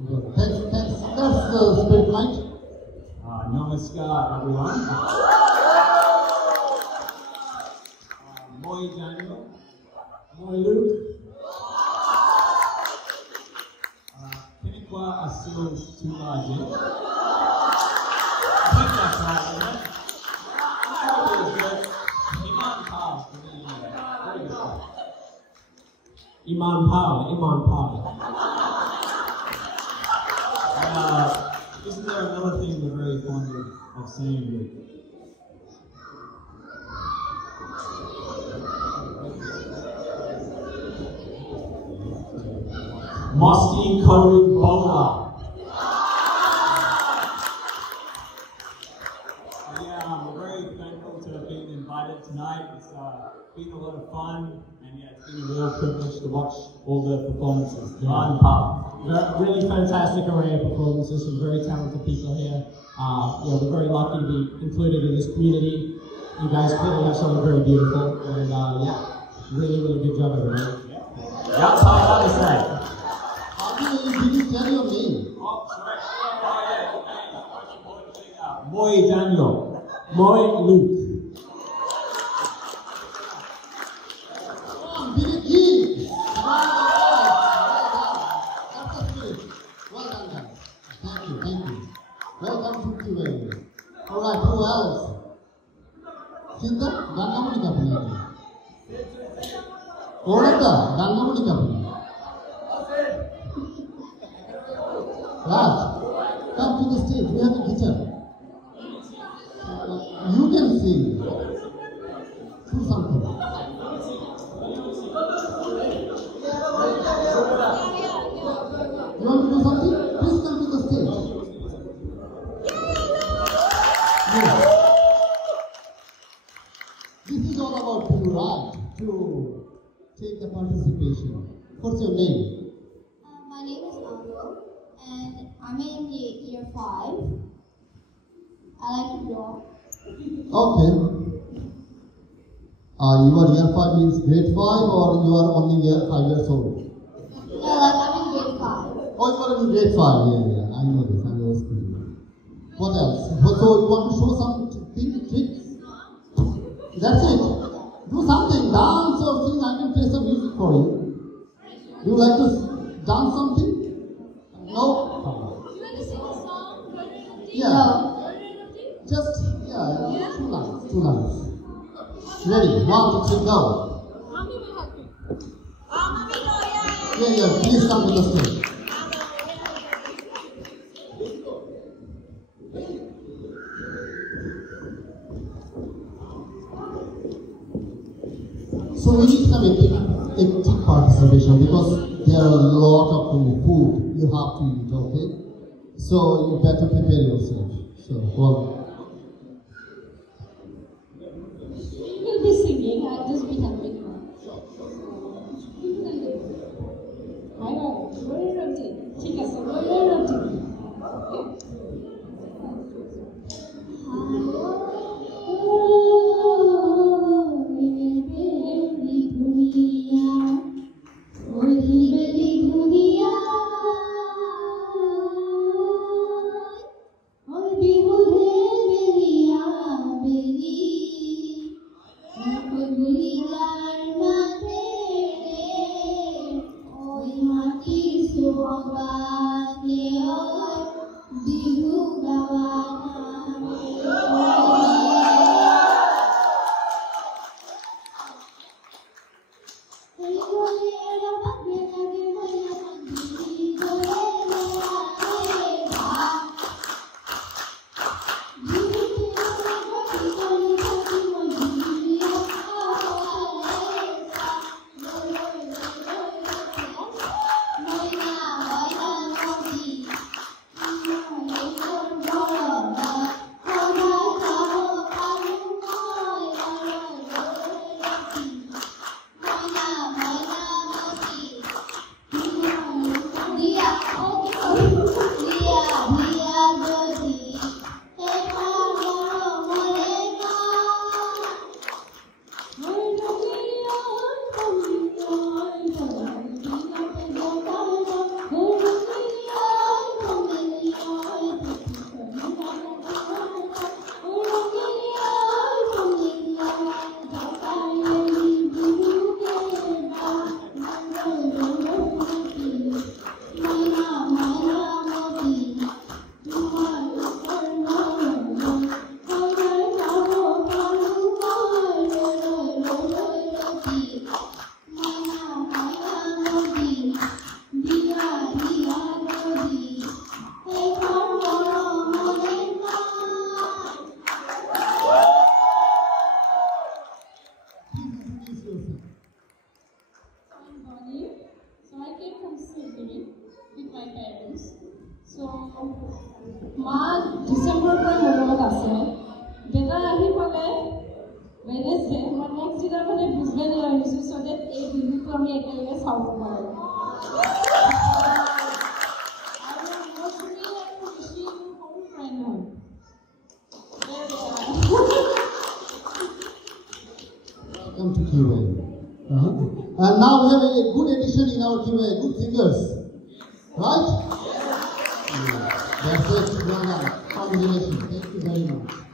Thanks. That's the spirit, right? Namaskar, everyone. Moi Daniel. Moi Luke. Kinikwa Asil Tulaji. I think that's right, isn't it? I hope it was good. Iman Pal. Very good. Iman Pal. Isn't there another thing we're very fond of saying here? Masti Karuk Bola. Yeah, we're very thankful to have been invited tonight. It's been a lot of fun, and yeah, it's been a real privilege to watch all the performances. Really fantastic array of performances, some very talented people here. We're very lucky to be included in this community. You guys clearly have something very beautiful, and really good job, everybody. That's all I have to say. Did you tell your name? Oh, sorry. Moi Daniel. Moi Luke. Welcome to Kivay. Alright, who else? Sinda, Gangamuni Kapuni. Orada, Gangamuni Kapuni. Raj, come to the stage. We have a guitar. You can sing. Do something. You want to do something? Please come to the stage. This is all about you, right? To take the participation. What's your name? My name is Ando, and I'm in year 5. I like to draw. Okay. You are year 5 means grade 5, or you are only year 5 years old? No, I'm in grade 5. Oh, you are in grade 5. Yeah. I know this. I was school. What else? So you want to show some tricks? That's it. Do something. Dance or sing. I can play some music for you. Do you like to dance something? No? Do you want to sing a song? Yeah. Just, 2 lines. Ready? 1, 2, 3, go. Yeah. Please come to the stage. So we need some active participation because there are a lot of food you have to eat, okay? So you better prepare yourself. So, well. You will be singing, I'll just be helping you. celebrate with my parents. So, Ma December पर mobile आसे, देता आही पले Wednesday, but next day अपने Brisbane ले आये so that एक दिन को हमें एक लगे साउथ में. I will mostly wishing you home friend home. Welcome to QA. And now we have a good addition in our QA, good singers. Right? Yeah. That's it. Well done. Congratulations. Thank you very much.